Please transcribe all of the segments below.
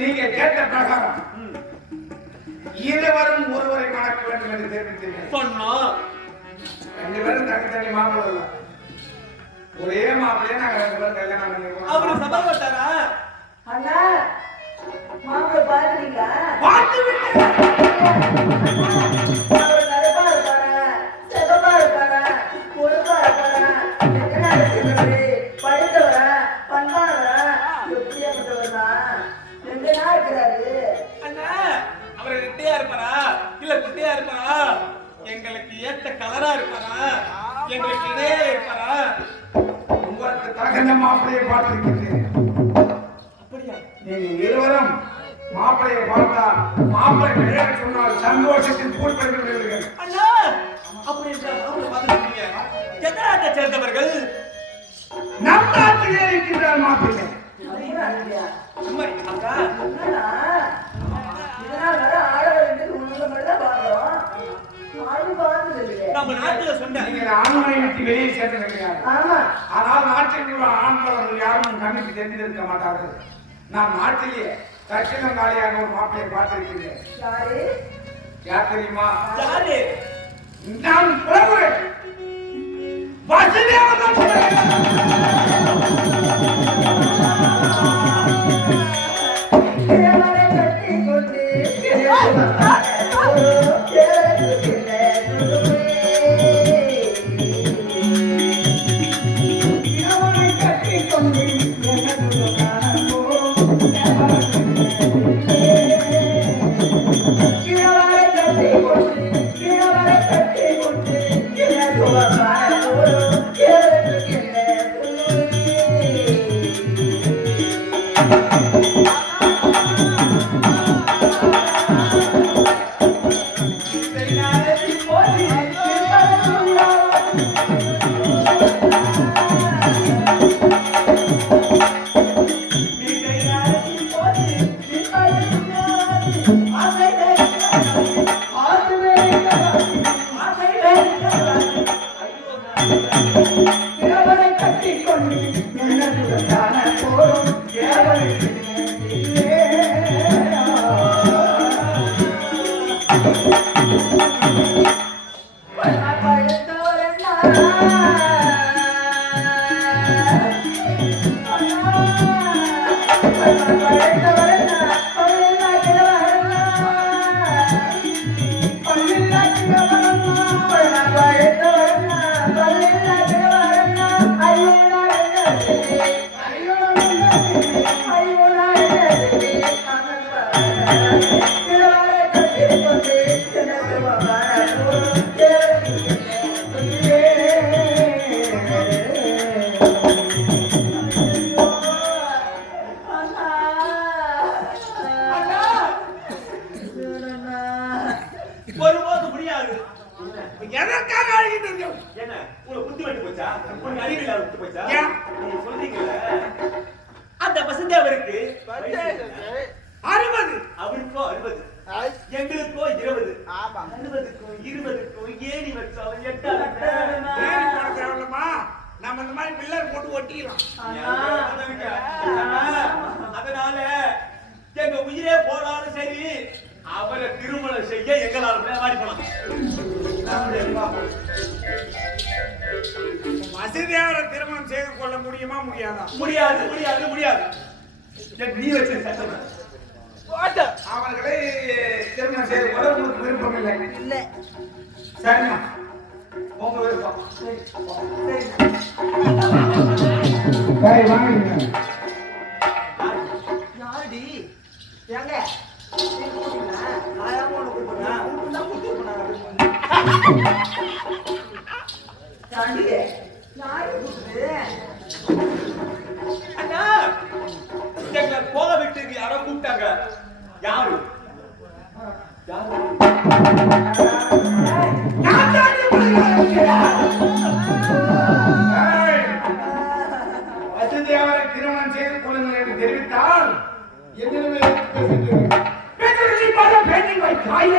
நீங்க கேட்ட பிரகாரம் இருவரும் ஒருவரை மணக்க வேண்டும் என்று தெரிவித்தீர்கள். சொன்னோம். ரெண்டு பேரும் தனித்தனி மாப்பிள்ளை இல்ல, ஒரே மாப்பிள்ளையே நாங்க ரெண்டு பேரும் கல்யாணம் பண்ணிருக்கோம். அவரு சபை போட்டாரா? அண்ணா மாப்பிள்ளை பாத்துறீங்களா? பார்த்து விட்டேன். அவர் நரப்பா இருப்பாரா, செவப்பா இருப்பாரா, பொறுப்பா இருப்பாரா, எத்தனாவது சிறுவரு, படித்தவரா, பண்பானவரா, எப்படியாப்பட்டவரா, ரெண்டு நாள் இருக்கிறாரு. அண்ணா அவர் ரெட்டையா இருப்பாரா இல்ல குட்டையா இருப்பாரா? எங்களுக்கு ஏத்த கலரா இருப்பாரா? எங்களுக்கு இடையே இருப்பாரா? உங்களுக்கு தகுந்த மாப்பிள்ளையை பார்த்திருக்கிறேன். அப்படியா? நீங்க இருவரும் மாப்பிள்ளையை பார்த்தா மாப்பிள்ளை பெயர் சொன்னால் சந்தோஷத்தில் கூட்படுகிறீர்கள். அண்ணா அப்படி என்றால் அவங்களை பார்த்துருக்கீங்க. எந்த நாட்டை சேர்ந்தவர்கள்? நம் நாட்டிலே இருக்கின்றார் மாப்பிள்ளை. உண்மை அக்கா. இதனால் வர ஆடவர் என்று உங்களை மட்டும் தான் பார்க்கிறோம். அது பார்த்தது இல்லையே. நம்ம நாட்டுல சொன்ன நீங்கள் ஆண்மனை விட்டு வெளியே சேர்ந்திருக்கிறார்கள். ஆமா. ஆனால் நாட்டில் உள்ள ஆண்கள் யாரும் கண்ணுக்கு தெரிந்திருக்க மாட்டார்கள். நாம் நாட்டிலேயே தட்சிணங்காலியாக ஒரு மாப்பிளையை பார்த்திருக்கிறேன். யாரு? யார் தெரியுமா? யாரு? நான் புலவரன் வாசுதேவன். எதற்காக அழுகிட்டு? என்ன உங்களை புத்தி விட்டு போச்சா? உனக்கு அறிவியல் விட்டு போச்சா? நீங்க சொல்றீங்கல்ல அந்த வசந்தேவருக்கு 60, அவருக்கோ 60, எங்களுக்கோ 20. 60க்கும் 20க்கும் ஏணி வச்சாலும் 8 தேவலமா நம்ம இந்த மாதிரி பில்லர் போட்டு ஒட்டிக்கலாம். அதனால எங்க உயிரே போனாலும் சரி அவரை திருமணம் செய்ய எங்களால் வாடி போலாம். வசதியாக திருமணம் செய்து கொள்ள முடியுமா முடியாதா? முடியாது முடியாது முடியாது. நீ வச்சு சட்டம் அவர்களை திருமணம் செய்து கொள்ள உங்களுக்கு விருப்பம் இல்லை. இல்லை. சரிம்மா, உங்க விருப்பம். யாருடி? ஏங்க? நீ கூப்பிட்டீங்களா? நான் யாரும் உன்னை கூப்பிடுறா? கூப்பிட்டுதான் கூப்பிட்டு போனாங்க. தாண்டியே, யாரு கூப்பிடுது? அண்ணா, எங்களை போக விட்டு யாரோ கூப்பிட்டாங்க. யாரு? யாரு? வசதியாக திருமணம் செய்து கொள்ளுங்கள் என்று தெரிவித்தால் என்னிடமே பேட்டி வைத்தாய்.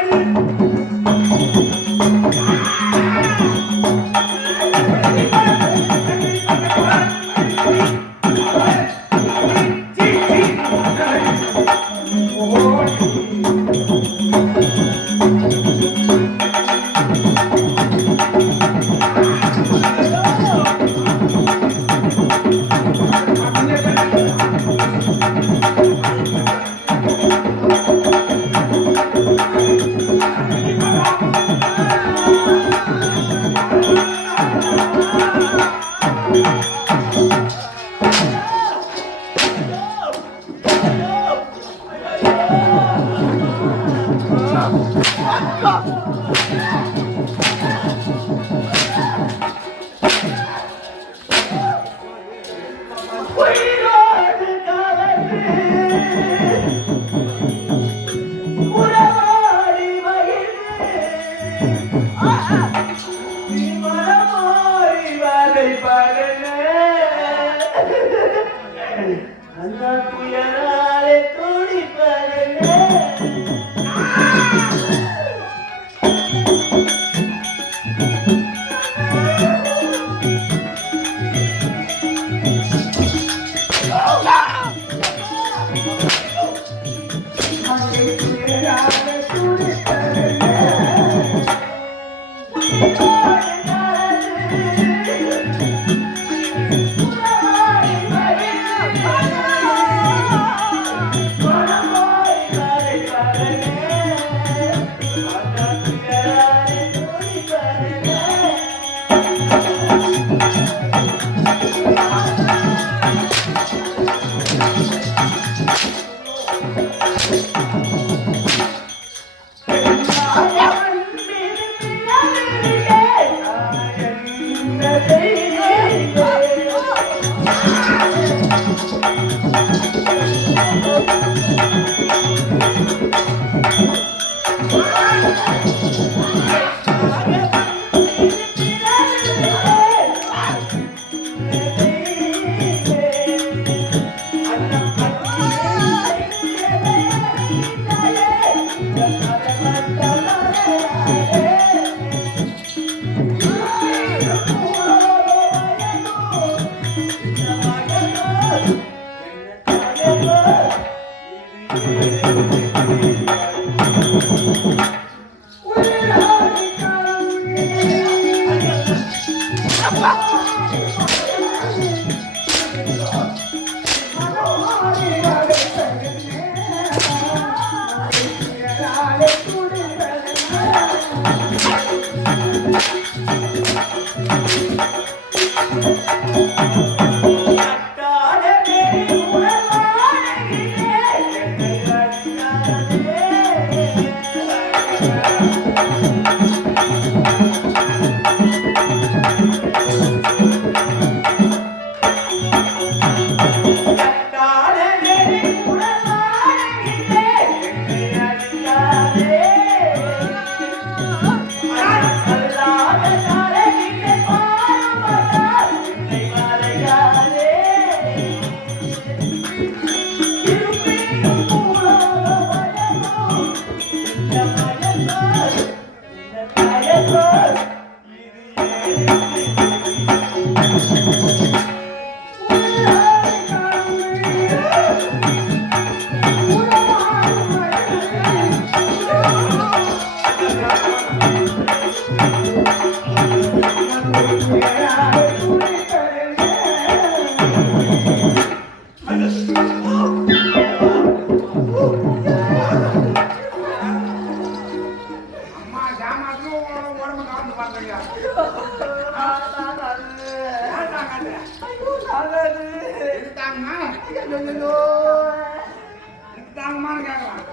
தாங்கம்மா ஐயோ தாங்கம்மான்னு கேட்கலாம்.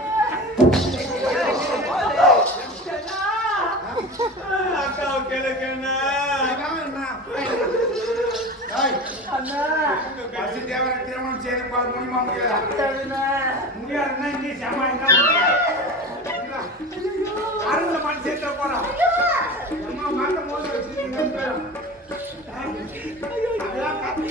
அக்காவை கேளுங்க அதான் என்ன? ஏய், அண்ணா பசி தேவரை திருமணம் செய்து பாரு முடியுமா முடியாதா? சரிண்ணா முடியாதுன்னா இங்கே சமாளிக்க அருந்த மணி சேர்த்து போறோம். அம்மா மாட்டம் போது வச்சுருக்கீங்க. அதெல்லாம் பார்த்து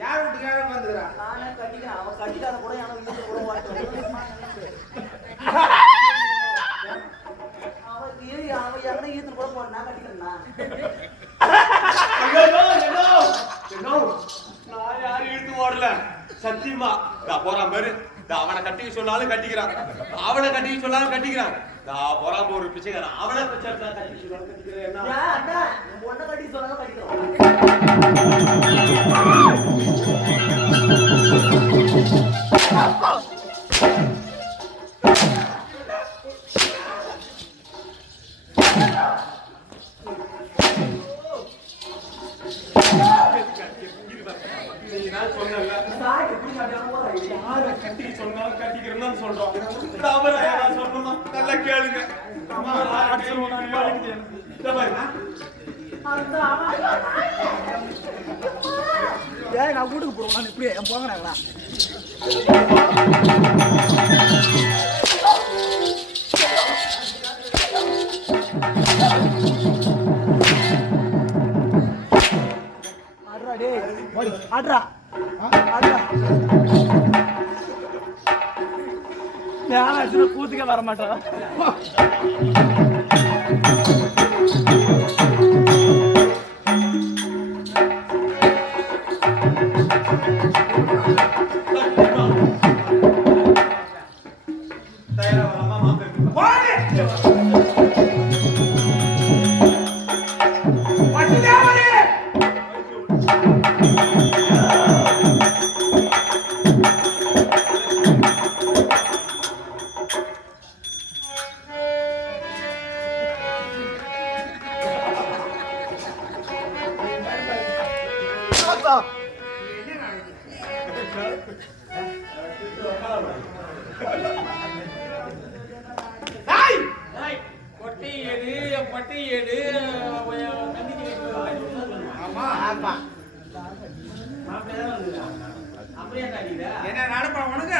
யார் வீட்டுக்காக வந்துக்கிறா? நானே கட்டிக்கிறேன் அவன் கட்டிக்காத கூட எனக்கு வீட்டு கூட அவன் எவனை ஈத்து கூட போட நான் கட்டிக்கிறேன்னா நான் யாரும் இழுத்து ஓடல சத்தியமா போறான் பாரு அவனை கட்டிக்க சொன்னாலும் கட்டிக்கிறான் அவனை கட்டிக்க சொன்னாலும் கட்டிக்கிறான் போறாம ஒரு பிச்சைக்காரன் அவனை கட்டிக்க சொன்னாலும் கட்டிக்கிறேன் அண்ணா பொண்ணை கட்டி சொன்னாலும் கட்டிக்கிறோம் கட்டிக்க சொன்னாலும் கட்டிக்கிறேன்னு சொல்றோம் சொல்லணுமா நல்லா கேளுங்க ஏய் நான் வீட்டுக்கு போறேன் இப்படி போங்கடா ஆடுறா டேய் ஆடுறா ஆடுறா நான் கூத்துக்க வர மாட்டேன் என்ன நடப்பா உனக்கு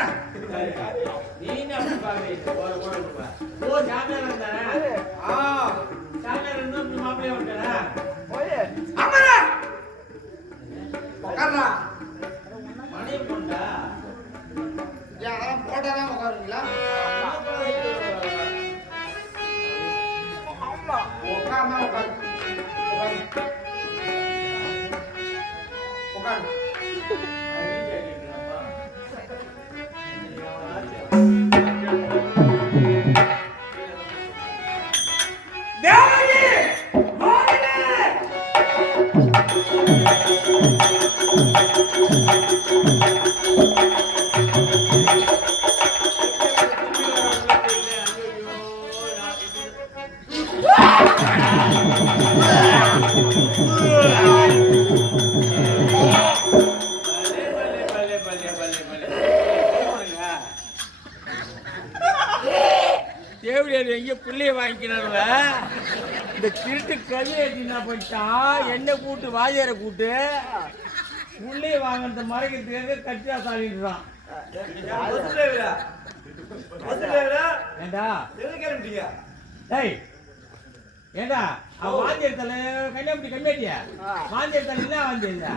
அமரா உட்கார்றா அதெல்லாம் போட்டாதான் உட்காருங்களா உட்கார்ந்தா உட்காரு உட்காரு உட்காரு தேவையான எங்க பிள்ளைய வாங்கிக்கிறானுவ இந்த திருட்டு கல்வி என்ன பண்ணிட்டான் என்ன கூட்டு வாஜியாரை கூட்டு பிள்ளைய வாங்கினத மறைக்கிறதுக்காக கட்டியா சாலிடுறான். ஏண்டா டேய் ஏண்டா அவன் வாஜியர் தலை கல்யாணம் கம்மியாட்டியா வாஜியர் தலை என்ன வாங்கியிருந்தா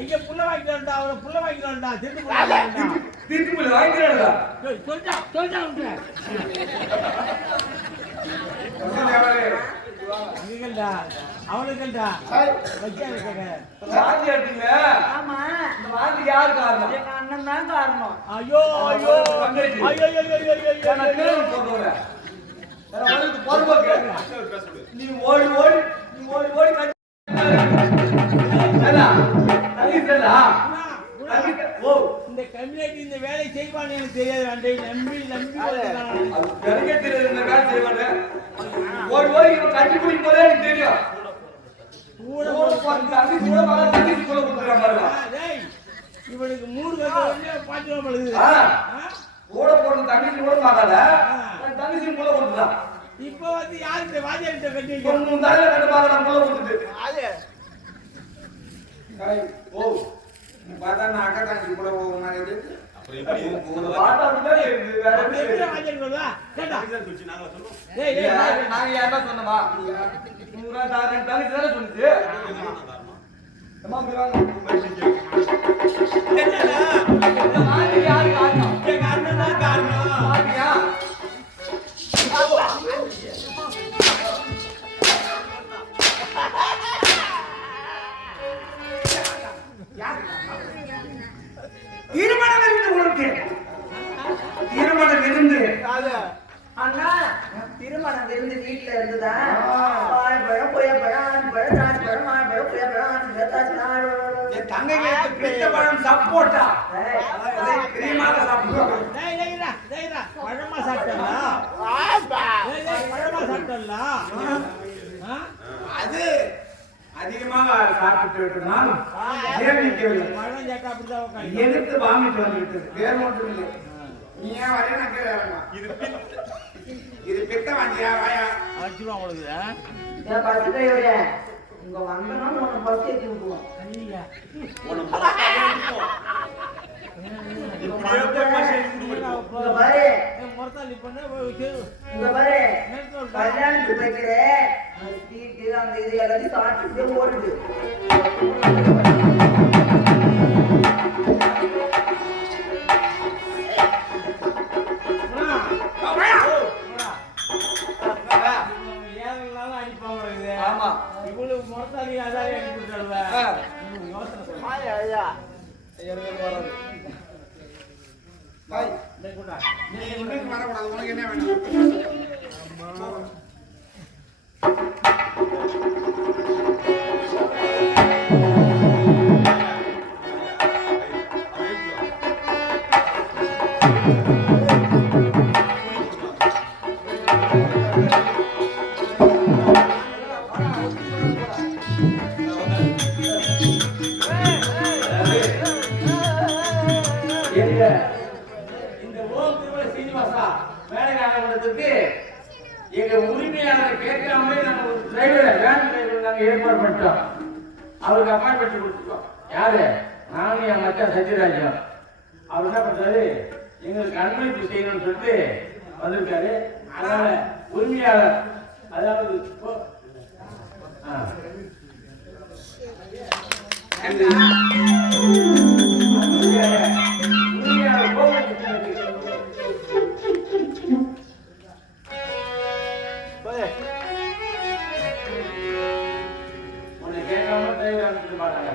இங்க புள்ள வாங்கிக்கலாம்டா அவரை புள்ள வாங்கிக்கலாம்டா திருட்டு புள்ள வாங்கிக்கலாம்டா திருட்டு புள்ள வாங்கிக்கிறாடா சொல்லிட்டா சொல்லிட்டா அங்கேடா அவனுக்குடா வச்சா இருக்க வாந்தி எடுத்தீங்க. ஆமா இந்த வாந்திக்கு யாரு காரணம்? எங்க அண்ணன் தான் காரணம். ஐயோ ஐயோ தங்கச்சி. ஐயோ ஐயோ ஐயோ ஐயோ நான் கேள்வி போடுறேன். நான் உனக்கு பொறுப்பாக்கு. நீ ஓடி ஓடி கட்டி. ஏடா? தங்கிட்டடா. ஓ இந்த கம்யூனிட்டி இந்த வேலை செய்வான்னு எனக்கு தெரியாது அண்டை நம்பி நம்பி வளர்த்துறான். அது தெரிஞ்சே தெரியாது இந்த வேலை செய்வானே. ஓடி இவன் கட்டி பிடிக்கும் போதே எனக்கு தெரியும். கூட தங்கச்சி கூட மகன் தங்கச்சி கூட கொடுக்குறான் பாருங்க. டேய் இவனுக்கு 3 கட்டை பாத்துறோம் பழுது. கூட போடுற தங்கச்சி கூட பார்க்காத. தங்கச்சி கூட கொடுத்துட்டான். இப்போ வந்து யாருக்கு வாஜியார்கிட்ட கட்டி இப்போ உன் தலையில கட்டு பார்க்கறான் கூட கொடுத்துட்டு. ஓ பார்த்தா நான் அக்கா தங்கச்சி கூட போகுது. அப்புறம் எப்படி உங்க பாட்டா அப்படிதான் இருக்கு. வேற எப்படி எப்படி இருக்கு? வாஜியார் சொல்றா கேட்டா சொல்லிச்சு நாங்க சொல்றோம். டேய் டேய் நாங்க யாரா சொன்னமா? நூறா தாரன் தங்கச்சி தானே சொல்லுச்சு. அம்மா பிராங்க. என்னடா இந்த மாதிரி யாரு காரணம்? எங்க அண்ணன் தான் காரணம். பாத்தியா? திருமண விருந்து உனக்கு. திருமண விருந்து. அண்ணா திருமண விருந்து வீட்டுல இருந்துதா வாழைப்பழம் கொய்யாப்பழம் ஆரஞ்சு திராட்சை பழம் வாழைப்பழம் கொய்யாப்பழம் ஆரஞ்சு திராட்சை என் தங்கைகளுக்கு பிடித்த பழம் சப்போட்டா. அதை கிரீமாக சாப்பிடுவாங்க. டேய் டேய்டா டேய்டா பழமா சாப்பிட்டா டேய் டேய் பழமா சாப்பிட்டா அது அதிகமாக சாப்பிட்டு இருக்கனால ஜீரணிக்கவில்லை. பழம் சாப்பிட்டா அப்படிதான் உட்காந்து எடுத்து வாங்கிட்டு வந்துட்டு வேற ஒன்றும் இல்லை. நீ ஏன் வரைய நான் கேட்கறேன். இது பித்த வாங்கியா வாயா அடிச்சுடுவான் உங்களுக்கு ஏன் பத்து கையோட இங்க வந்தோம்னா உனக்கு பஸ் ஏற்றி விட்டுருவோம். ஐயா உன மறக்காம இப்படியே போய் மெசேஜ் கொடுங்க. இங்க பாரு முறத்தாளி பண்ண இங்க பாரு கல்யாணத்துக்கு வைக்கிற ஸ்வீட்டு அந்த இது எல்லாத்தையும் சாப்பிட்டு ஓடுது. ஆமா இவ்வளவு முறத்தாளி அதாரி அடிச்சுட்டாங்க யோசனை வராது. பாய் நீ இன்னைக்கு வரக்கூடாது. உனக்கு என்ன வேணும்? இந்த ஓம் திருமலை சீனிவாசா வேலைக்காரர்களுக்கு எங்க உரிமையாளர் கேட்காமலே நாங்க ஒரு டிரைவரை வேன் டிரைவர் நாங்க ஏற்பாடு பண்ணிட்டோம். அவருக்கு அப்பாயின்மெண்ட் கொடுத்துட்டோம். யாரு? நானும் என் மச்சான் சத்யராஜன். அவர் என்ன பண்றாரு, எங்களுக்கு அனுமதி செய்யணும்னு சொல்லிட்டு வந்திருக்காரு. அதனால உரிமையாளர் அதாவது உன்னை கேட்காம டிரைவர் அனுப்பிட்டு மாட்டாங்க.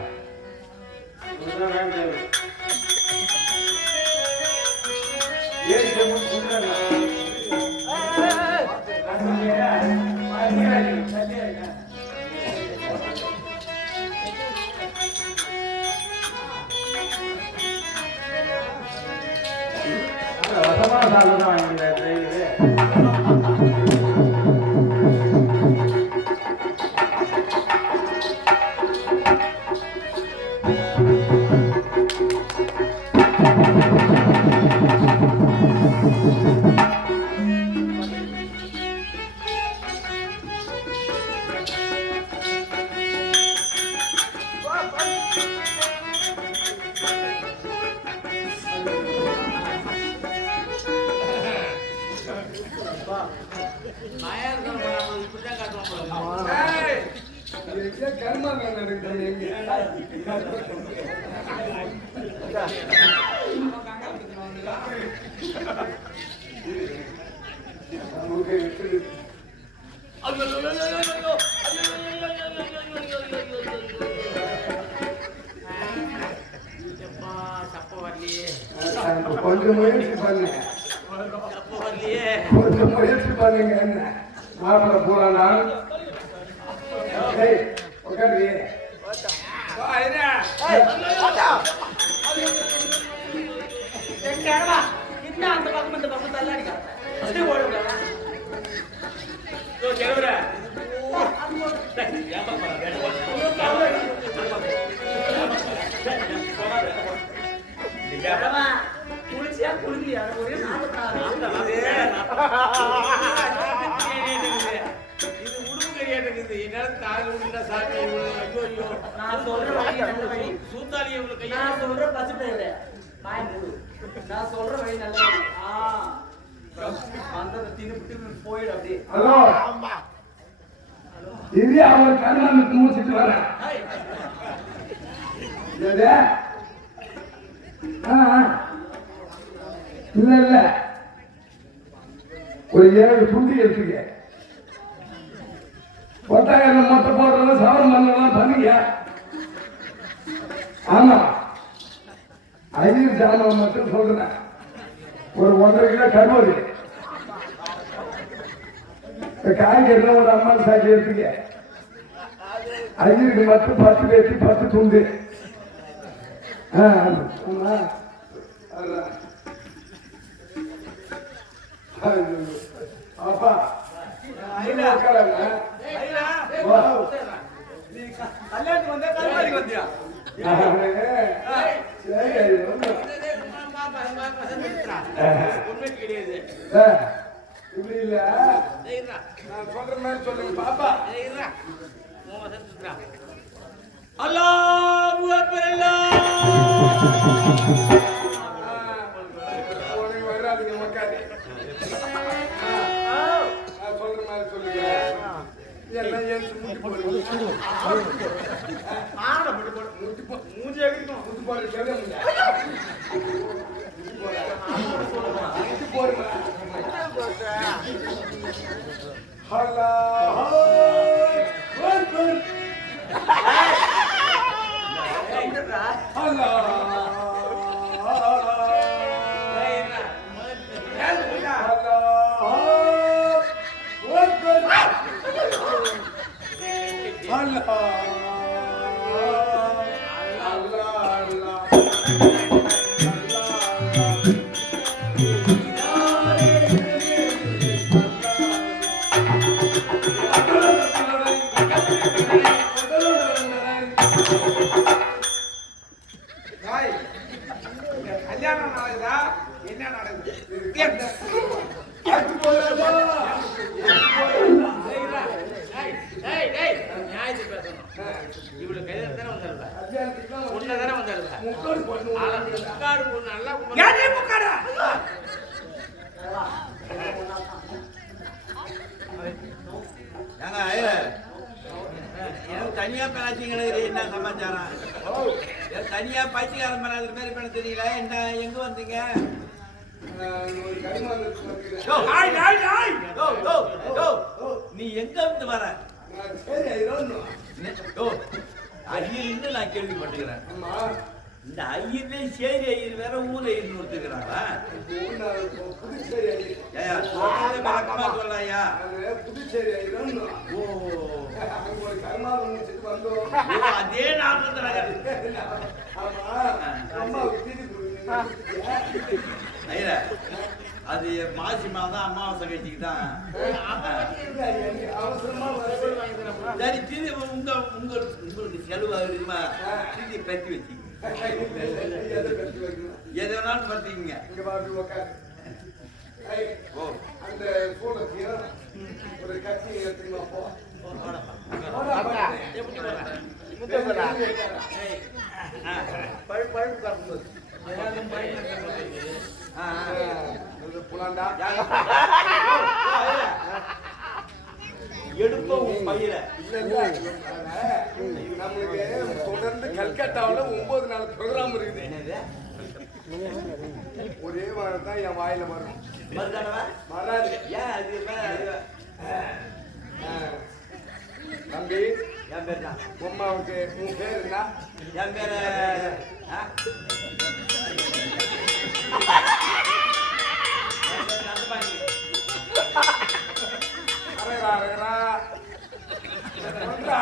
வசமான சாதம் தான் வாங்கிக்கிறார் டிரைவரு. கொஞ்சம் முயற்சி பண்ணு, கொஞ்சம் முயற்சி பண்ணுங்க. என்ன மாப்பிள்ள போறானா? உட்காந்து அந்த பக்கம் இந்த பக்கம் தள்ளாடிக்க குளிச்சியா குளிக்கலையா ஒரே இது உடுப்பு கறியாட்டுக்குது. என்னால தாங்க முடியல சாமி. ஐயோ ஐயோ, நான் சொல்ற வழி சூத்தாலியை இவ்வளவு கையா நான் சொல்ற பசுட்டு பாய மூடு. நான் சொல்ற வழி நல்ல அந்த தின்னு போயிடு அப்படியே. ஹலோ, இது அவர் கருணாமத்து மூச்சிட்டு வர இல்ல இல்ல, ஒரு 7 துண்டி எடுத்துக்க. கொட்டாயிரம் மொட்டை போடுறத சவரம் பண்ணலாம் பண்ணுங்க. ஆமா, ஐநூறு ஜாமான் மட்டும் சொல்றேன். ஒரு 1.5 கிலோ கருவாடு, காய்கறிலாம் ஒரு 50 சாக்கி எடுத்துக்க. ஐநூறுக்கு மட்டும் 10 பேசி 10 துண்டு. அப்பா கல்யாணத்துக்கு வந்தா கல்யாணத்துக்கு வந்தியா? உண்மை கிடையாது. இப்படி இல்ல, நான் சொல்ற மாதிரி சொல்லுங்க பாப்பா. அல்லாஹு அக்பர். உனக்கு வராதுங்க மக்காது. நான் சொல்ற மாதிரி சொல்லுங்க. என்ன ஏன் முட்டி போடு மூஞ்சி அடிக்கணும். முட்டி போடு சொல்லுங்க. முட்டி போடுமா? அல்லாஹ் அக்பர். கல்யாணம் நடக்குதா? என்ன நடக்குது? இவ்வளவு கையில தானே வந்துருந்தா? உன்ன தானே வந்துருந்தா? முக்காடு பொண்ணு நல்லா முக்காடா எனக்கு தனியா பேசிங்களுக்கு என்ன சமாச்சாரம்? தனியா பைத்தியக்காரன் பண்ணாத மாதிரி பண்ண தெரியல. என்ன எங்க வந்தீங்க? நீ எங்க இருந்து வர? ஐயர்னு நான் கேள்விப்பட்டுக்கிறேன். இந்த ஐயர்ல சேரி ஐயர் வேற ஊர் ஐயர்னு ஒருத்துக்கிறாங்களா? வழக்கமா சொல்லாயா? அதே நாற்பத்தி ஐயா, அது மாசி மாதம் அமாவாசை கட்சிக்கு தான். சரி, திதி உங்களுக்கு செலவு இருக்குமா? திதி பற்றி வச்சுக்க. எது வேணாலும் பார்த்துக்கிங்க. ஏய், ஓ அந்த சூளத்தையும் ஒரு கத்தி எடுத்துங்க போ. எப்படி போறா முட்டை போறா பழுப்பு கறந்து இது புலாண்டா. எடுப்ப உன் பையில இல்ல, இல்ல. நம்மளுக்கு தொடர்ந்து கல்கட்டாவுல 9 நாள் ப்ரோக்ராம் இருக்குது. ஒரே வாரம் தான் என் வாயில வரும். மருதானவா வராது. ஏன் அது என்ன தம்பி, என் பேர் தான் உமாவுக்கு உன் பேர் என்ன? என் பேரு அரகரா அரகரா சொல்றா.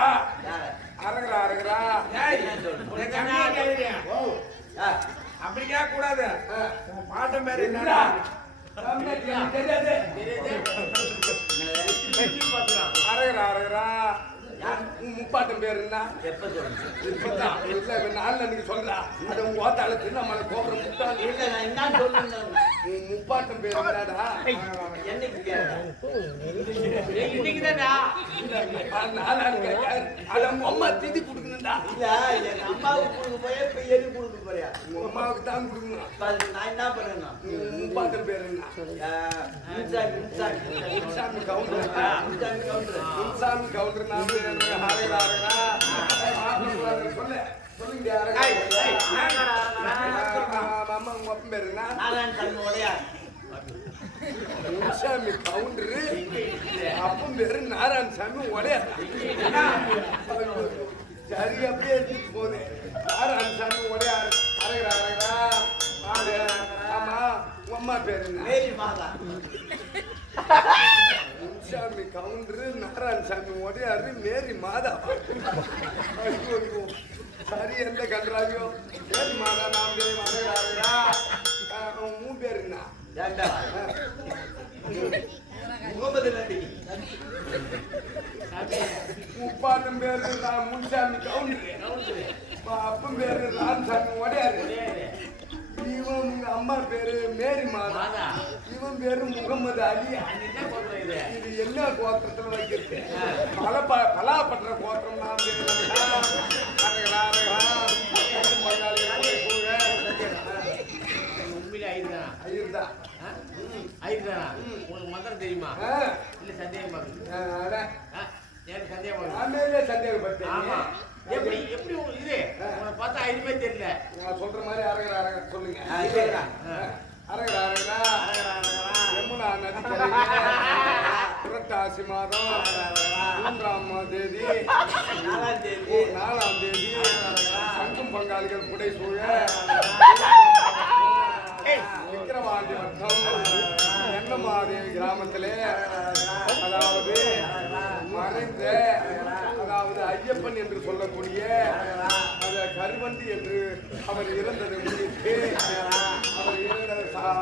அரகரா அரகரா. அப்படி கேட்க கூடாது உன் பாட்டம் பேரு என்னடா? என்ன தம்பி, எனக்கு தெரியாது. அரகரா அரகரா. உன் முப்பாட்டம் பேர் என்ன? எப்ப சொல்லுங்க இப்பதான் இல்ல, நாள்ல நீங்க சொல்றா. அது உங்க ஓத்தால திருநம்மலை கோபுரம் முட்டாள். இல்ல நான் என்ன சொல்லுங்க உன் முப்பாட்டம் பேர் என்னடா? என்னைக்கு கேட்க இன்னைக்குதான்டா அது உங்க அம்மா திதி கொடுக்கணும்டா. இல்ல எங்க அம்மாவுக்கு கொடுக்க போய் இப்ப எது கொடுக்க போறியா உங்க அம்மாவுக்கு தான் கொடுக்கணும். நான் என்ன பண்ணணும் உன் முப்பாட்டம் பேர் என்ன? முன்சாமி கவுண்டர். முன்சாமி கவுண்டர். நான் பேர் என்ன? அரகரா அரகரா. சொல்லு சொல்லுங்க. அம்மா உங்க அப்பன் பேர் என்ன? நாராயணசாமி உடையார் முன்சாமி கவுண்டரு. அப்பன் பேரு நாராயணசாமி உடையார். சரி, அப்படியே எடுத்துட்டு போகுது. நாராயணசாமி உடையார். அரகரா அரகரா. ஆமா, உங்க அம்மா பேர் என்ன? மேரி மாதா முன்சாமி கவுண்டரு, நாராயணசாமி உடையாரு, மேரி மாதா. ஐயோ, ஐயோ. சரி, எந்த கன்றாவியோ மேரி மாதா. நாம் அரகரா அரகரா. உன் பேர் என்ன? ஏண்டா முகமது நபி முப்பாட்டம் பேரு முன்சாமி கவுண்டரு. அப்பன் பேரு ராமசாமி உடையாரு. இவன் உங்க அம்மா பேரு மேரி மாதா. இவன் பேரு முகமது அலி. இது என்ன கோத்திரத்துல வைக்கிறது? பலாப்பற்ற கோத்திரம். நான் உண்மையிலே ஐதுதானா ஐயா. ஐதுதானா உனக்கு மந்திரம் தெரியுமா இல்ல சந்தேகமா இருக்கு எனக்கு சந்தேகமா இருக்கு நானே சந்தேகப்பட்டேன். ஆமா எப்படி எப்படி உங்களுக்கு இது உன்னை பார்த்தா ஐதுமே தெரியல நான் சொல்ற மாதிரி அரகரா அரகரா சொல்லுங்க. அரகரா அரகரா. யமுனா நதிக்கரையில புரட்டாசி மாதம் 3ஆம் தேதி 4ஆம் தேதி சங்கம் பங்காளிகள் புடை சூழ விக்கிரவாண்டி வட்டம் எண்ணமாதேவி கிராமத்திலே அதாவது மறைந்த அதாவது ஐயப்பன் என்று சொல்லக்கூடிய அந்த கருவண்டி என்று அவர் இறந்ததை முன்னிட்டு அவர் இறந்த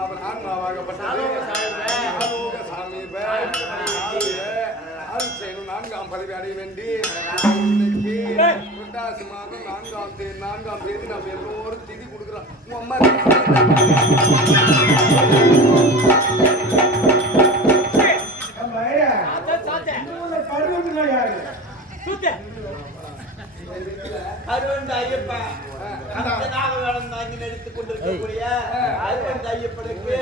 அவர் ஆன்மாவாகப்பட்டது ஆலோக சாமீப அருள் செய்யணும் 4ஆம் பதவி அடைய வேண்டி இன்னைக்கு புரட்டாசி மாதம் 4ஆம் தேதி நம்ம எல்லோரும் திதி கொடுக்குறோம். உங்க அம்மா அருவந்த ஐயப்பன் அந்த நாகவேளன் தாங்கி நடித்துக் கொண்டிருக்கக்கூடிய அருவந்த ஐயப்பனுக்கு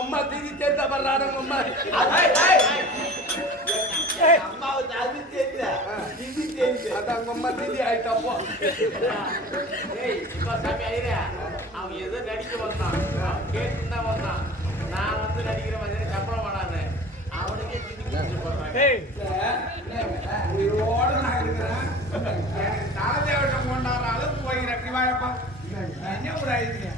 அம்மா திதி தேர்ந்த வர்றாரு. அம்மா அம்மாவுக்கு அது தெரியல திதி தெரியுது. அதான் அம்மா திதி ஆயிட்டப்போ. ஏய் இப்ப சாமி ஐயா அவன் ஏதோ நடிக்க வந்தான் அவன் கேட்டு தான் வந்தான் நான் வந்து நடிக்கிற மாதிரி சம்பளம் பண்ணாது அவனுக்கே திடீர்னு போடுறாங்க உயிரோட நான் இருக்கிறேன். நாலதேவட்டம் கொண்டாடுற அளவுக்கு போய்கிற கிவாயப்பா என்ன ஒரு ஐடியா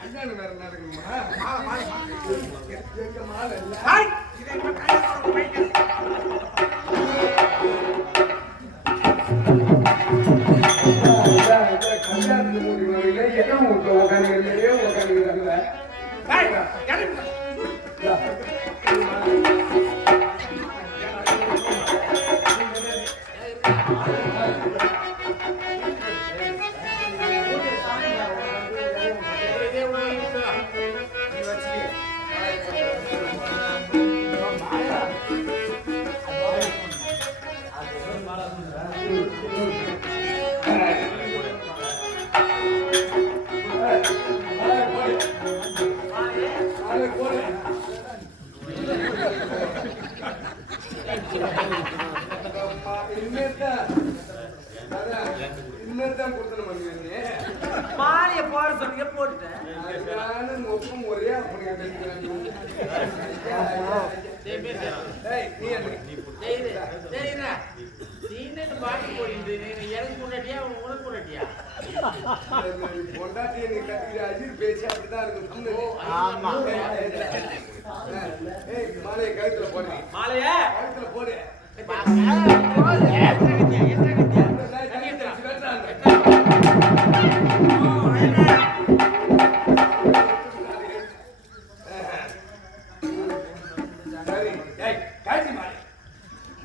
கல்யாணம் வேற நடக்கணுமா? எங்க மாலை இல்ல. கல்யாணத்துக்கு முடிவு என்ன உட்காந்துக்கிறீங்க ஏய், இறங்கு. இன்னதான் கொடுத்தணும் பண்ணி மாலையை போட சொன்னீங்க போட்டுட்டேன். நானும் ஒப்பும் ஒரே அப்படி பொண்டாட்டியை நீ கட்டிக்கிற அஜித் பேச்சு அப்படிதான் இருக்கும். மாலையை கழுத்துல போடுறேன். மாலையா கழுத்துல போடு.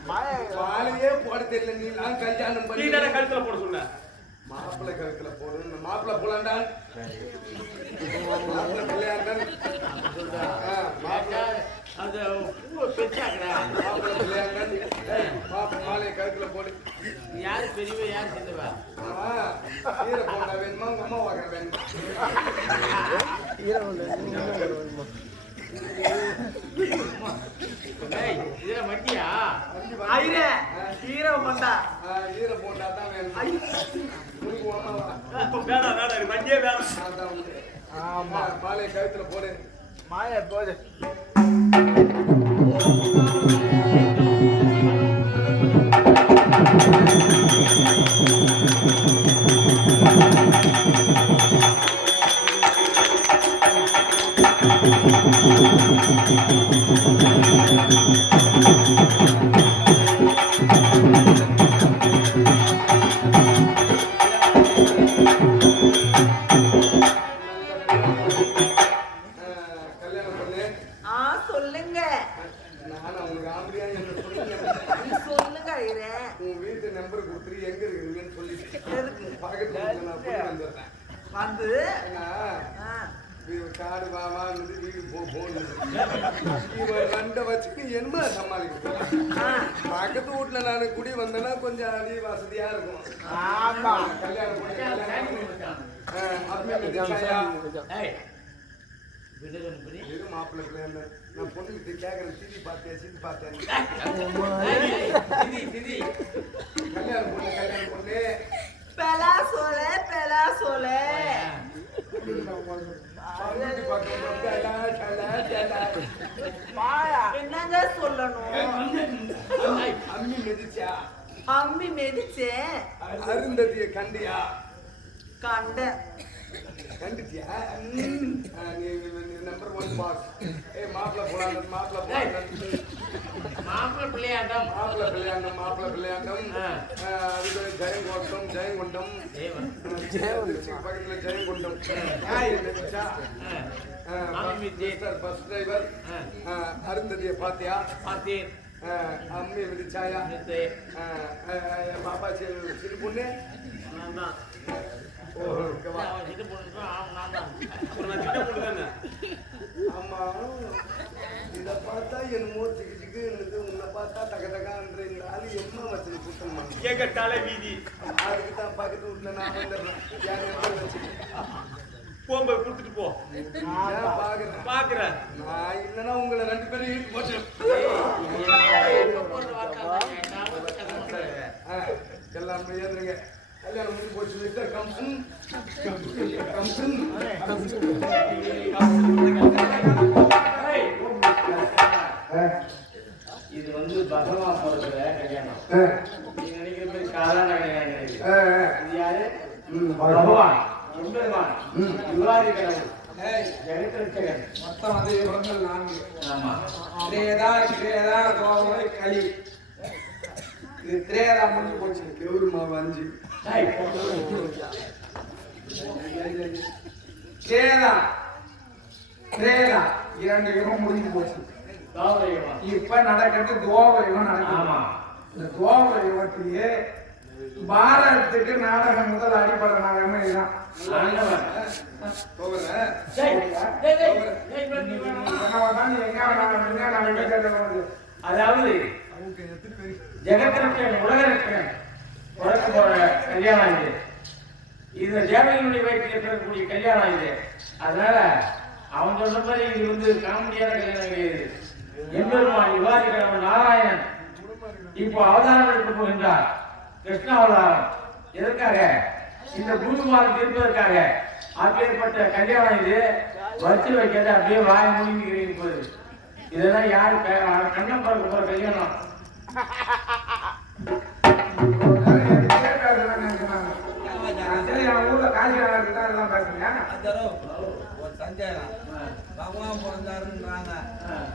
மாலையே போட தெரியல. நீ நான் கல்யாணம் பண்ணி கழுத்துல போட சொன்ன மாப்பிள்ளை கழுத்துல போடு. மாப்பிள்ளை போலாண்டான் மாப்பிள்ளை பிள்ளையாண்டான் மாலையை கழுத்துல போடு. யாரு பெரியவ யாரு சின்னவா? ஈர போண்டா வேணுமா உங்க அம்மா வாக்குற வேணுமா? இதுல வண்டியா? ஈர போண்டா ஈர போண்டா தான் வேணும். வேணாம் வண்டியே வேணாம். மாலையை கழுத்துல போடு. மாலையை போடு. கல்யாணம் பண்ணு. சொல்லுங்க. நான் அவனுக்கு ஆம்படியா என்ன சொல்லுங்க. சொல்லுங்க ஐயரே. உன் வீட்டு நம்பர் கொடுத்துரு எங்க இருக்குங்கன்னு சொல்லிட்டு எதுக்கு? பக்கத்துல நான் போய் வந்துடுறேன். வந்து ஏன்னா காடு வாவான்னு வீடு போன்னு இவன் ரெண்டை வச்சுட்டு என்ன சமாளிக்க. பக்கத்து வீட்டுல நான் குடி வந்தேன்னா கொஞ்சம் அடி வசதியா இருக்கும். ஆமா. கல்யாணம் பண்ணி மாப்பிள்ளை பிள்ளை நான் பொண்ணுகிட்ட கேட்கறேன். சிதி பார்த்தேன் கல்யாணம் பொண்ணு பெலா சோலே என்னங்க சொல்லணும்? அம்மி மெதிச்சா? அம்மி மெதிச்சேன். அருந்ததிய கண்டியா? கண்டிச்சியா? Number 1 pass. மாப்பிள்ள போலாண்டம் மாப்பிள்ள பிள்ளையாண்டம் அதுக்கு ஜெயங்கொண்டம் பக்கத்துல ஜெயங்கொண்டம் பஸ் டிரைவர். அருந்ததிய பாத்தியா? அம்மி மிதிச்சாயா? பாப்பா சிறு பொண்ணு ஆமா. இத பார்த்தா என்னமோ சிக்கு உன்னை பார்த்தா தகதகான்ற எம்மா வச்சு கூட்டமா கேட்டாலே வீதி. அதுக்கு தான் பக்கத்து வீட்டுல நான் வந்துடுறேன். போகும்போது கொடுத்துட்டு போ. பாக்குறேன் நான் இல்லைன்னா உங்களை 2 பேரும் ஈட்டு போட்டு எல்லாம் ஏறுங்க. கல்யாணம் முடிஞ்சு போச்சு. மிஸ்டர் கம்சன் இது வந்து பகவான் போறதுல கல்யாணம். நீங்க நினைக்கிற மாதிரி சாதாரண கல்யாணம் கிடையாது. இது யாரு? பகவான் எம்பெருமான் யுவாதி கடவுள் ஜெகத்ரட்சகன். மொத்தம் அதே குணங்கள் 4. ஆமா. திரேதா கோவை களி. இது திரேதா முடிஞ்சு போச்சு. கெவுரு மாவு 5. கேதா திரேதா 2 யுகம் முடிஞ்சு போச்சு. துவாபர யுகம். இப்ப நடக்கிறது துவாபர யுகம் நடக்குது. ஆமா. இந்த துவாபர யுகத்திலேயே பாரதத்துக்கு நாடகம் முதல் அடிப்படை நாடகமே இதுதான். ஆண்டவன். போகிறேன். டேய், டேய், டேய், டேய், இப்ப நீ வேணாமா? என்னவாதான் நீ எங்க நான் அதாவது ஜெகத்திரட்சன் உலகரட்சன் பிறக்க போற கல்யாணம் இது. இது தேவதைகளுடைய வயிற்றில் இருக்கக்கூடிய கல்யாணம் இது. அதனால அவன் சொன்ன மாதிரி இது வந்து காமெடியான கல்யாணம் கிடையாது. எம்பெருமான் விவாதிக்கிறவன் நாராயணன் இப்போ அவதாரம் எடுத்து போகின்றார். கிருஷ்ண அவதாரம் எதற்காக? இந்த பூமிமாரம் தீர்ப்பதற்காக. அப்பேற்பட்ட கல்யாணம் இது. வச்சு வைக்கிறது அப்படியே வாய் முடிங்கிறீங்க போது. இதெல்லாம் யாரு கண்ணம் பார்க்க போற கல்யாணம்? ஊர்ல காட்சி எல்லாம் பேசுறீங்க. ஒரு சந்தேகம். பகவான் பிறந்தாருன்றாங்க.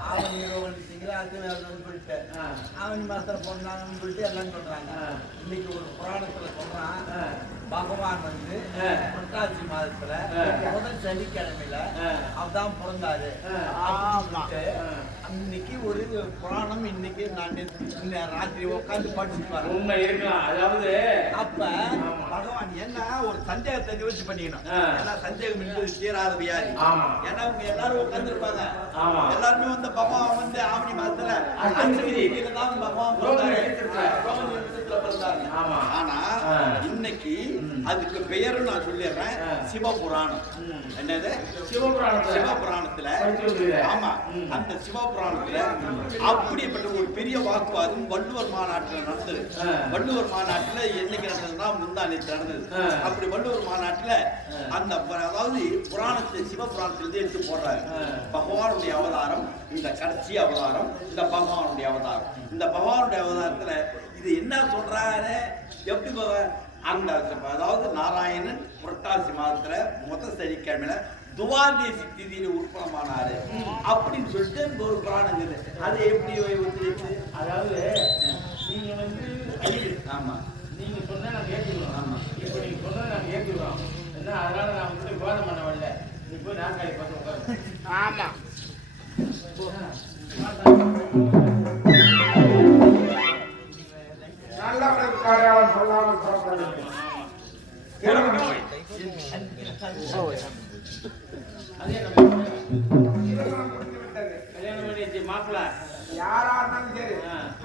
ஆவணி ரோகணிச்சிங்களா அதுன்னு சொல்லிட்டு ஆவணி மாசத்துல பிறந்தாங்கன்னு சொல்லிட்டு எல்லாம் சொல்றாங்க. இன்னைக்கு ஒரு புராணத்துல சொல்றான், பகவான் வந்து புரட்டாசி மாதத்துல முதல் சனிக்கிழமையில அவதான் பிறந்தாரு. இன்னைக்கு ஒரு புராணம் இன்னைக்கு நான் ராத்திரி உட்காந்து படிச்சுட்டு உண்மை இருக்கலாம். அதாவது அப்ப பகவான் என்ன ஒரு சந்தேகத்தை நிவர்த்தி பண்ணிக்கணும். ஏன்னா சந்தேகம் என்பது தீராத வியாதி. ஏன்னா அவங்க எல்லாரும் உட்கார்ந்து இருப்பாங்க. எல்லாருமே வந்து பகவான் வந்து ஆவணி மாசத்துல தான் பகவான் பிறந்தாங்க. ஆனா இன்னைக்கு அதுக்கு பெயரும் நான் சொல்லிடுறேன், சிவபுராணம். என்னது? சிவபுராணத்துல ஆமா, அந்த சிவபுராணத்துல அப்படிப்பட்ட ஒரு பெரிய வாக்குவாதம் வள்ளுவர் மாநாட்டில் நடந்தது. வள்ளுவர் மாநாட்டுல என்னைக்கு நடந்ததுன்னா முந்தானேத்து நடந்தது. அப்படி வள்ளுவர் மாநாட்டுல அந்த அதாவது புராணத்தை சிவபுராணத்திலிருந்து எடுத்து போடுறாரு. பகவானுடைய அவதாரம் இந்த கடைசி அவதாரம், இந்த பகவானுடைய அவதாரம். இந்த பகவானுடைய அவதாரத்துல இது என்ன சொல்றாரு? எப்படி அந்த அதாவது நாராயணன் புரட்டாசி மாதத்துல முதல் சனிக்கிழமையில துவாதேசி திதியில உற்பத்தமானாரு அப்படின்னு சொல்லிட்டு ஒரு புராணம் இருக்குது. அது எப்படி ஒத்துழைச்சு? அதாவது நீங்க வந்து ஆமா, நீங்க சொன்னா நாங்க ஏற்றுக்கிறோம். ஆமா, இப்போ நீங்க சொன்னா நாங்க ஏற்றுக்கிறோம். என்ன அதனால நான் வந்து விவாதம் பண்ண வரல. நீ போய் நாற்காலி பார்த்து உட்காரு. ஆமா. நல்லவனுக்கு காரியம் சொல்லாமல் புறப்படுது. கல்யாணம் பண்ணிச்சு மாப்பிள்ள யாரா இருந்தாலும் சரி,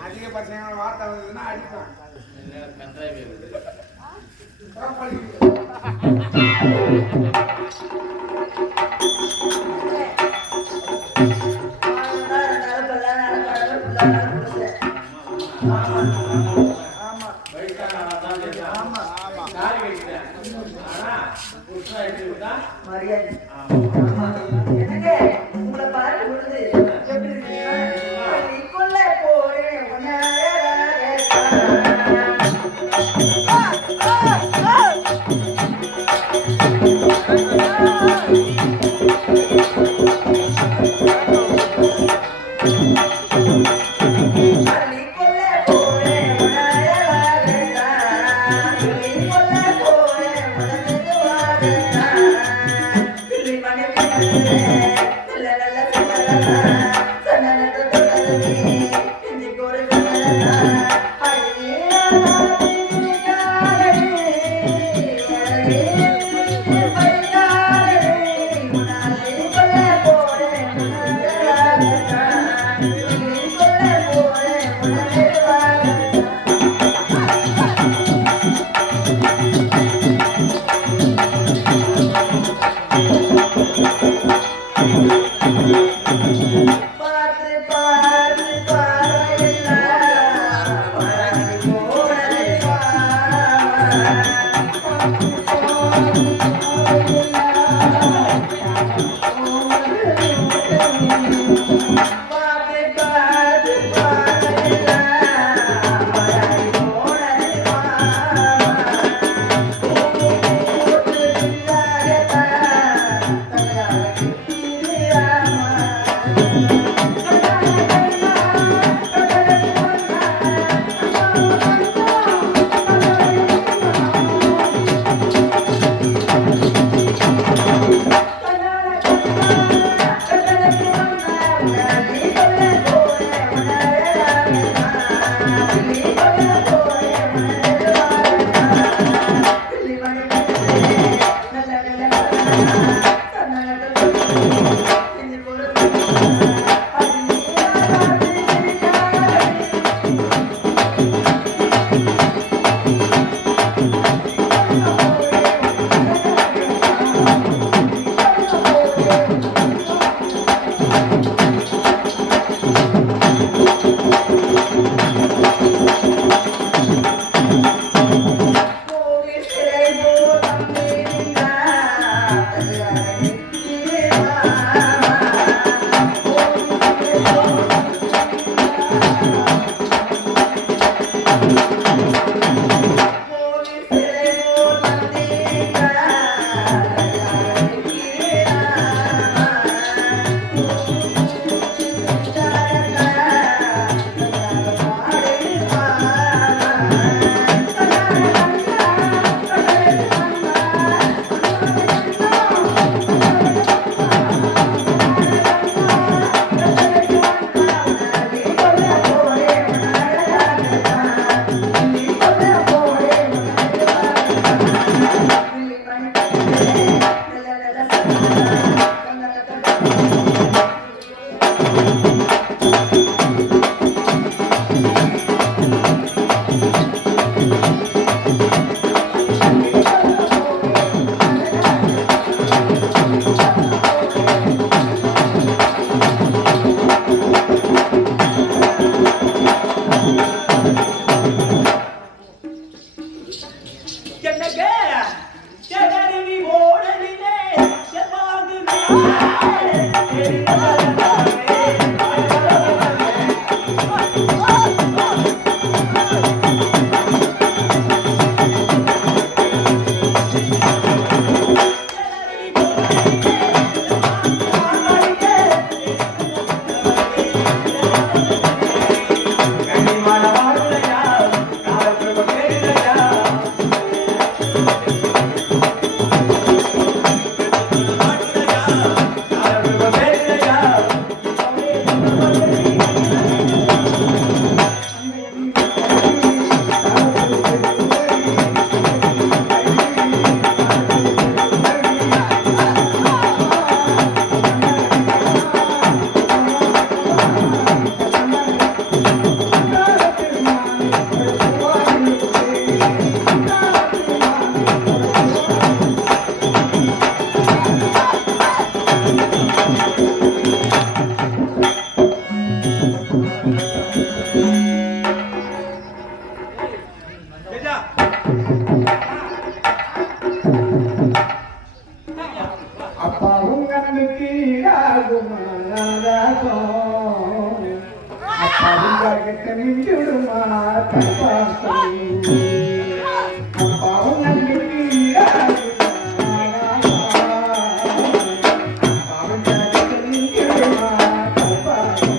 அதிகபட்சமான வார்த்தை வந்ததுன்னா அடிப்பான். கன்றாவி இருக்குது. உங்களை பார்த்து பொழுது எப்படி இருக்குள்ள போறேன். Thank you. அப்பாவும் கண்ணுக்கு ஈடாகுமா அப்பாவும் கருகத்தை மிஞ்சுடுமா தப்பாசம் அப்பாவும் கண்ணுக்கு ஈடாகுமா அப்பாவும் கருகத்தை மிஞ்சுடுமா தப்பாசம்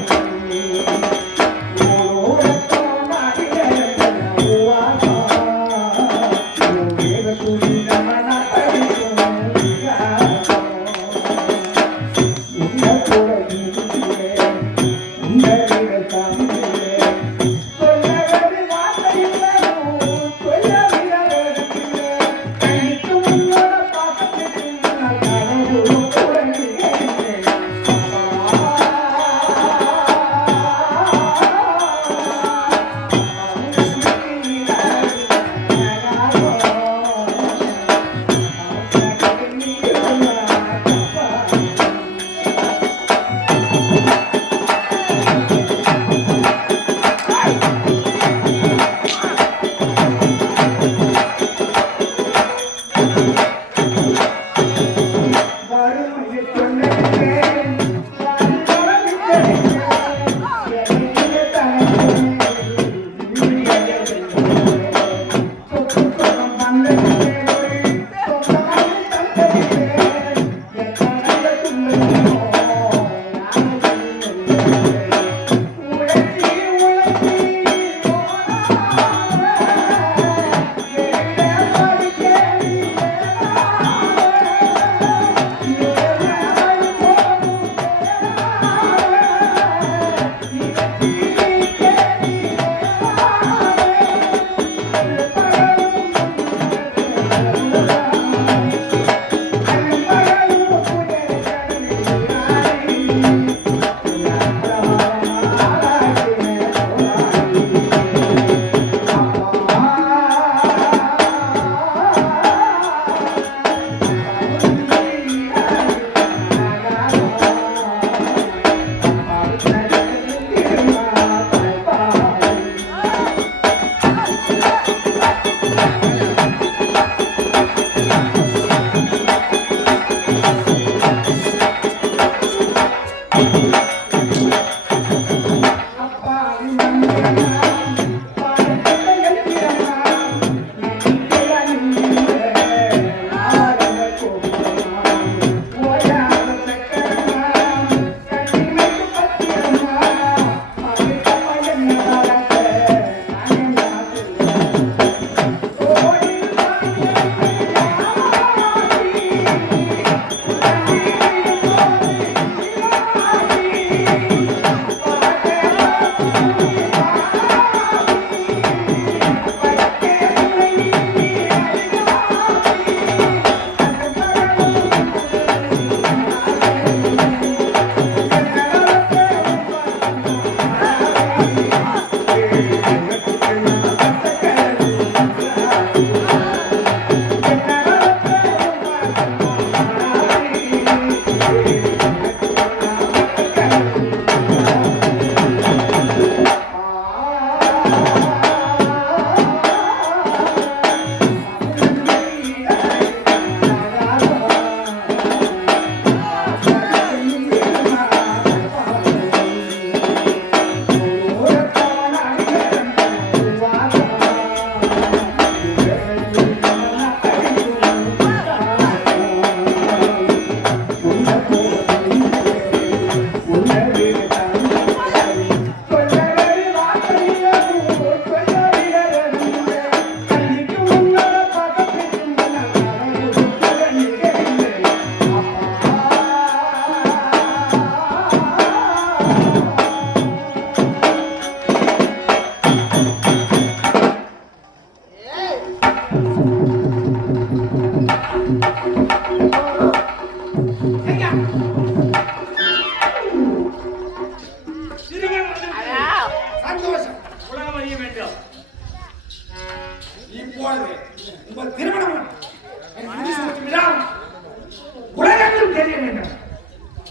அனைவருக்கும் தெரிய வேண்டும்.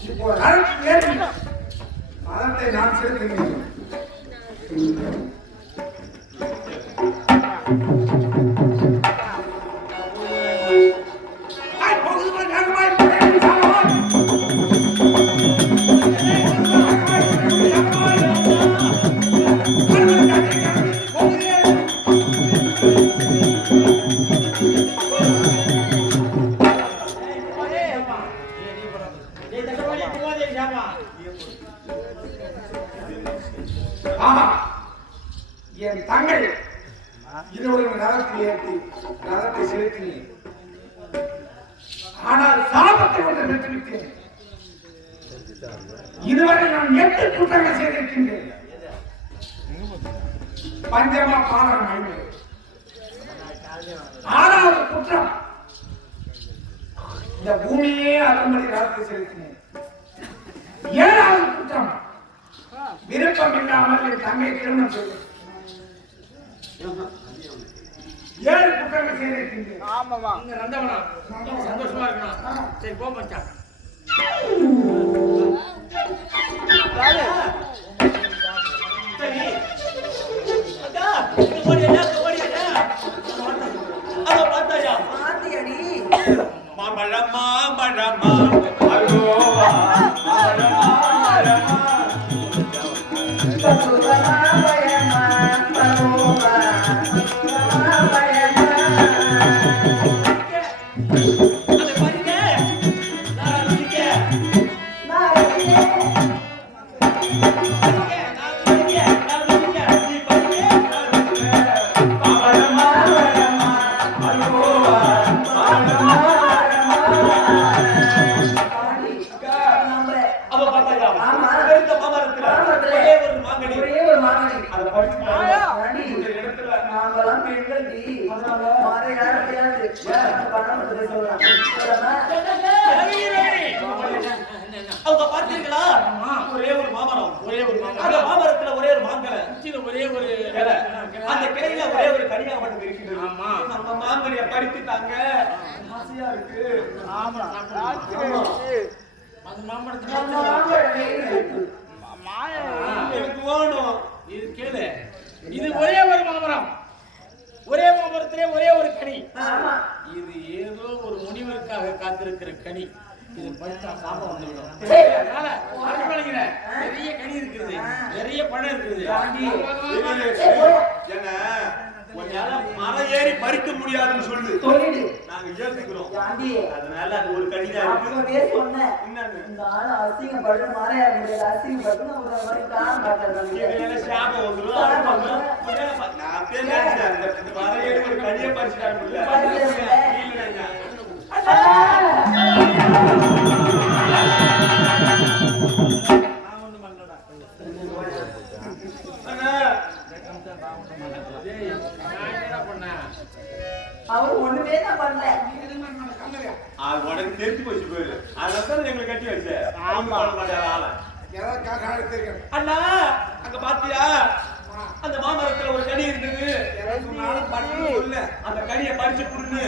இப்போ ரதத்தில் ஏறி மதத்தை நான் செலுத்துகிறேன். என் தங்கை இருவரும் ரதத்தில் ஏற்றி ரதத்தை செலுத்தினேன். ஆனால் சாபத்தை ஒன்று பெற்றுவிட்டேன். இதுவரை நான் 8 குற்றங்கள் செய்திருக்கின்றேன். பஞ்சமா பாலம் 5. 6வது குற்றம் இந்த பூமியே அதன்படி ரதத்தை செலுத்தினேன். 7வது குற்றம் விருப்பம் இல்லாமல் என் தங்கை திருமணம் செய்தேன். 7 குற்றங்கள் செய்திருக்கின்றேன். ஆமாமா இங்க நந்தவனா சந்தோஷமா இருக்கணும். சரி போ மச்சான். சரி அக்கா இது போடியா போடியா அதோ பார்த்தாயா மாத்தியடி மாம்பழமா மாம்பழமா அரோவா மாம்பழமா மாம்பழமா பசுவமா பயமா பரோவா பயமா அதை பாருங்க நான் இருக்கேன் அவங்க பார்த்தீங்களா ஒரே ஒரு மாமரம் அந்த மாமரத்துல ஒரே ஒரு மாங்கலை ஒரே ஒரு கிளை. அந்த கிளையில ஒரே ஒரு கனியா மட்டும் இருக்குது. ஆமா. நம்ம மாங்கனிய பறித்துட்டாங்க. ஆசையா இருக்கு. அந்த மாமரத்துல எனக்கு வேணும். இது கேளு, இது ஒரே ஒரு மாமரம், ஒரே மாமரத்திலே ஒரே ஒரு கனி. இது ஏதோ ஒரு முனிவருக்காக காத்திருக்கிற கனி. இது பறிச்சா சாபம் வந்துவிடும். அதனால அரண்மனையில நிறைய கனி இருக்குது, நிறைய பழம் இருக்குது. என்ன உன்னால மரம் ஏறி பறிக்க முடியாதுன்னு சொல்லு. நாங்க ஏத்துக்கிறோம். அதனால அது ஒரு கனிதான் இருக்கு. இந்த ஆளு அசிங்கப்பட்டு மாறையா முடியாது, அசிங்கப்பட்டு நம்ம மாதிரி காரணம் காட்டுறாங்க. இதுல சாபம் வந்துரும். அது வந்துரும். நான் பேசுறேன். இந்த மரம் ஏறி ஒரு கனியை பறிச்சிட்டாங்க. இல்லைங்க. அவர் ஒண்ணுமே தான் பண்ணல. அது உடனே தெரிஞ்சு போச்சு போயிரு. அதனால எங்களை கட்டி வச்சு அண்ணா அங்க பாத்தியா அந்த மாமரத்துல ஒரு கனி இருக்குது. அந்த கனியை பறிச்சு கொடுன்னு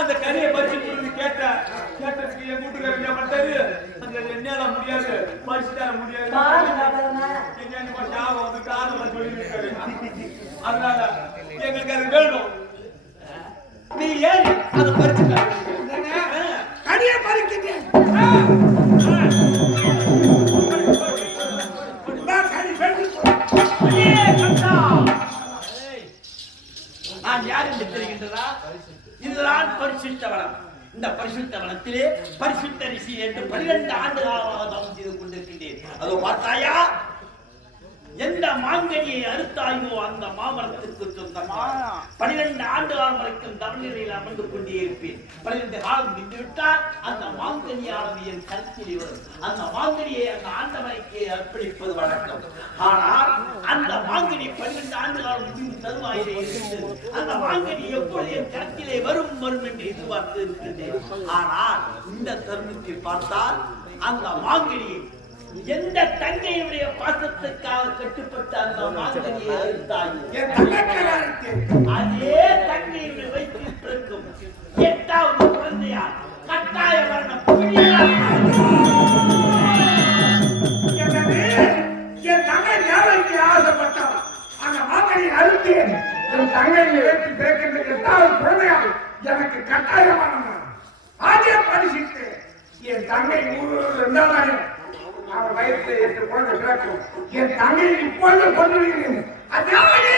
அந்த கனியை பறிச்சு கொடுன்னு கேட்டதுக்கு என் கூட்டுக்காரர் என்ன பண்ணாரு, அந்த என்னால முடியாது பறிச்சு தர முடியாது வந்து காரணம் சொல்லி இருக்காரு. அதனால எங்களுக்கு அது வேணும். நீ ஏன் அதை பறிச்சு கனியை பறிக்கிறேன். நான் யார் என்று தெரிகின்றதா? இதுதான் பரிசுத்த வனம். இந்த பரிசுத்த வனத்திலே பரிசுத்த ரிஷி என்று 12 ஆண்டு காலமாக தவம் செய்து கொண்டிருக்கின்றேன். அதோ பார்த்தாயா, எந்த மாங்கனியை அறுத்தாயோ அந்த மாமரத்திற்கு சொந்தமாக 12 ஆண்டு காலம் வரைக்கும் தவநிலையில் அமர்ந்து கொண்டே இருப்பேன். 12 காலம் நின்றுவிட்டால் அந்த மாங்கனியானது என் கருத்தில் வரும். அந்த மாங்கனியை அந்த ஆண்டவனுக்கு அர்ப்பணிப்பது வழக்கம். ஆனால் அந்த மாங்கனி 12 ஆண்டு காலம் முடிந்து தருவாயிலே இருக்கிறது. அந்த மாங்கனி எப்பொழுது என் கருத்திலே வரும் என்று எதிர்பார்த்து இருக்கின்றேன். ஆனால் இந்த தருணத்தில் பார்த்தால் அந்த மாங்கனி எந்த தங்கையுடைய பாசத்துக்காக கட்டுப்பட்ட அந்த மாங்கனியை அறுத்தாயோ அதே தங்கையுடைய வயிற்றில் பிறக்கும் 8வது குழந்தை கட்டாயமானவன். அதே பரிசித்து என் தங்கை ஊரில் இருந்தாலும் அவன் வயிற்றில் 8 குழந்தை பிறக்கும். என் தங்கை இப்பொழுது கொண்டு வருகிறேன். அதாவது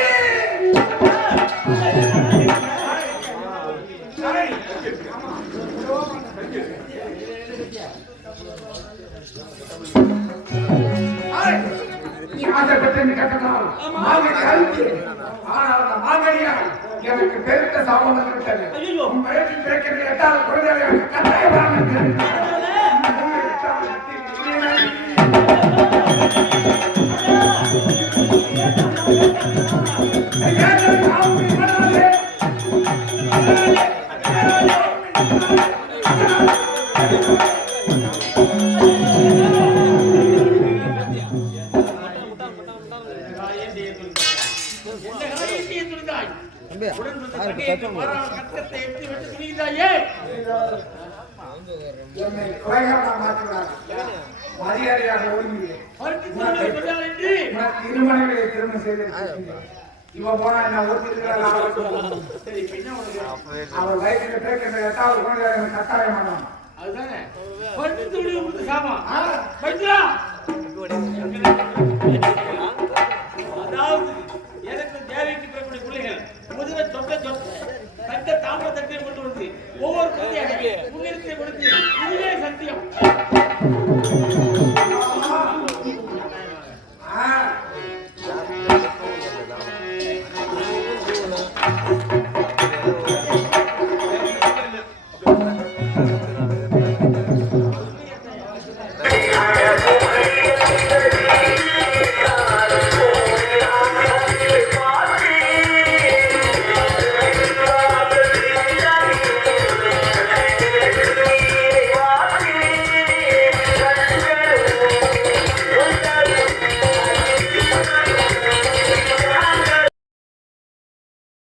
நீ ஆசைப்பட்டு கட்டணம் மாங்கை கழித்து ஆனால் அந்த மாங்கனியால் எனக்கு பெருத்த சாபம் வந்துவிட்டது. உன் வயதில் பிறக்கின்ற 8வது குழந்தைகளை எனக்கு கட்டாயமாக என்னை குறையாக மாற்றுகிறார். மரியாதையாக ஒழுங்குகிறேன். திருமணங்களை திருமணம் செய்திருக்கிறேன். இவன் போனா என்ன ஒருத்திருக்கிறார். அவர் வயசுல பிறக்கின்ற 8வது குழந்தை எனக்கு கட்டாயமானவன். அதுதானே சாமா அதாவது எனக்கு தேவைக்கு பிறக்கூடிய பிள்ளைகள் முதல்ல தட்ட தாமரை தட்டை கொண்டு வந்து ஒவ்வொரு குழந்தையாக முன்னிறுத்தி கொடுத்து இதுவே சத்தியம்.